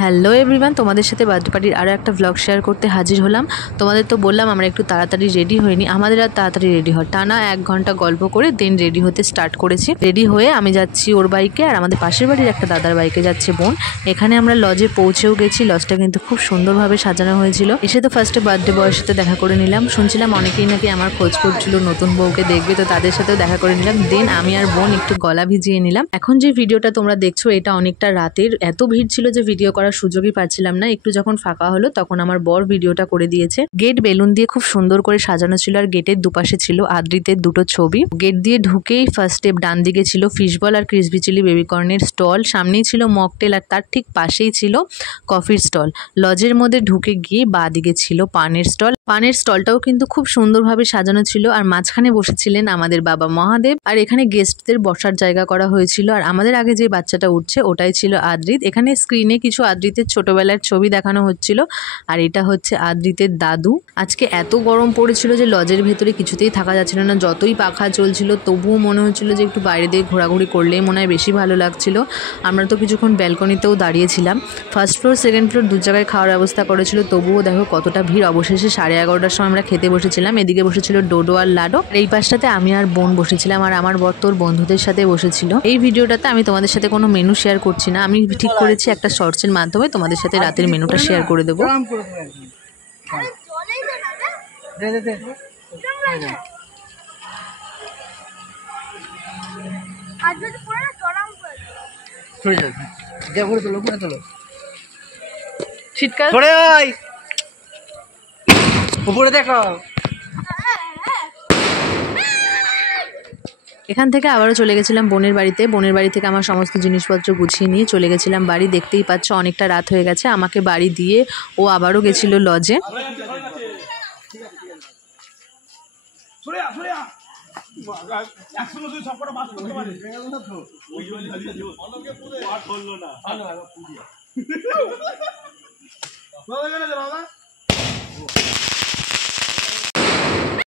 Hello everyone, তোমাদের সাথে birthday পার্টির আরও একটা ব্লগ শেয়ার করতে হাজির হলাম। তোমাদের তো বললাম আমরা একটু তাড়াতাড়ি রেডি হইনি, আমাদের আর তাড়াতাড়ি রেডি হয় টানা 1 ঘন্টা গল্প করে দেন রেডি হতে স্টার্ট করেছি। রেডি হয়ে আমি যাচ্ছি ওর বাইকে, আর আমাদের পাশের বাড়ির একটা দাদার বাইকে যাচ্ছে বোন। এখানে আমরা লজে পৌঁছেও গেছি। লজটা কিন্তু খুব সুন্দরভাবে সাজানো হয়েছিল। এসে তো ফার্স্টে বার্থডে বয়ের সাথে দেখা করে নিলাম। শুনছিলাম অনেকেই নাকি আমার খোঁজ করছিল, নতুন বউকে দেখবে, তো তাদের সাথেও দেখা করে নিলাম। দেন আমি আর বোন একটু গলা ভিজিয়ে নিলাম। এখন যে ভিডিওটা তোমরা দেখছো এটা অনেকটা রাতের, এত ভিড় ছিল যে ভিডিও করার সুযোগই পাচ্ছিলাম না। একটু যখন ফাঁকা হলো তখন আমার বর ভিডিওটা করে দিয়েছে। গেট বেলুন দিয়ে খুব সুন্দর করে সাজানো ছিল, আর গেটের দুপাশে ছিল আদ্রিতের দুটো ছবি। গেট দিয়ে ঢুকেই ফার্স্ট স্টেপ ডান দিকে ছিল ফিশবল আর ক্রিসপি চিলি বেবিকর্নের স্টল, সামনেই ছিল মকটেল, আর তার ঠিক পাশেই ছিল কফির স্টল। লজের মধ্যে ঢুকে গিয়ে বাঁ দিকে ছিল পানের স্টল। পানের স্টলটাও কিন্তু খুব সুন্দরভাবে সাজানো ছিল, আর মাঝখানে বসেছিলেন আমাদের বাবা মহাদেব। আর এখানে গেস্টদের বসার জায়গা করা হয়েছিল, আর আমাদের আগে যে বাচ্চাটা উঠছে ওটাই ছিল আদ্রিত। এখানে স্ক্রিনে কিছু আদ্রিতের ছোটবেলার ছবি দেখানো হচ্ছিল, আর এটা হচ্ছে আদ্রিতের দাদু। আজকে এত গরম পড়েছিল যে লজের ভেতরে কিছুতেই থাকা যাচ্ছিল না। যতই পাখা চলছিল তবুও মনে হচ্ছিল যে একটু বাইরে দিয়ে ঘোরাঘুরি করলেই মনে হয় বেশি ভালো লাগছিল। আমরা তো কিছুক্ষণ ব্যালকনিতেও দাঁড়িয়েছিলাম। ফার্স্ট ফ্লোর সেকেন্ড ফ্লোর দু জায়গায় খাওয়ার ব্যবস্থা করেছিল, তবুও দেখো কতটা ভিড়। অবশেষে 11:30টার সময় আমরা খেতে বসেছিলাম। এদিকে বসেছিল ডোডো আর লাডো, এই পাশটাতে আমি আর বোন বসেছিলাম, আর আমার বর তোর বন্ধুদের সাথে বসেছিল। এই ভিডিওটাতে আমি তোমাদের সাথে কোনো মেনু শেয়ার করছি না, আমি ঠিক করেছি একটা শর্টসের মাধ্যমে তোমাদের সাথে রাতের মেনুটা শেয়ার করে দেবো। শীতকাল উপরে দেখো। এখান থেকে আবারও চলে গেছিলাম বোনের বাড়িতে। বোনের বাড়ি থেকে আমার সমস্ত জিনিসপত্র গুছিয়ে নিয়ে চলে গেছিলাম বাড়ি। দেখতেই পাচ্ছ অনেকটা রাত হয়ে গেছে। আমাকে বাড়ি দিয়ে ও আবারও গেছিল লজে।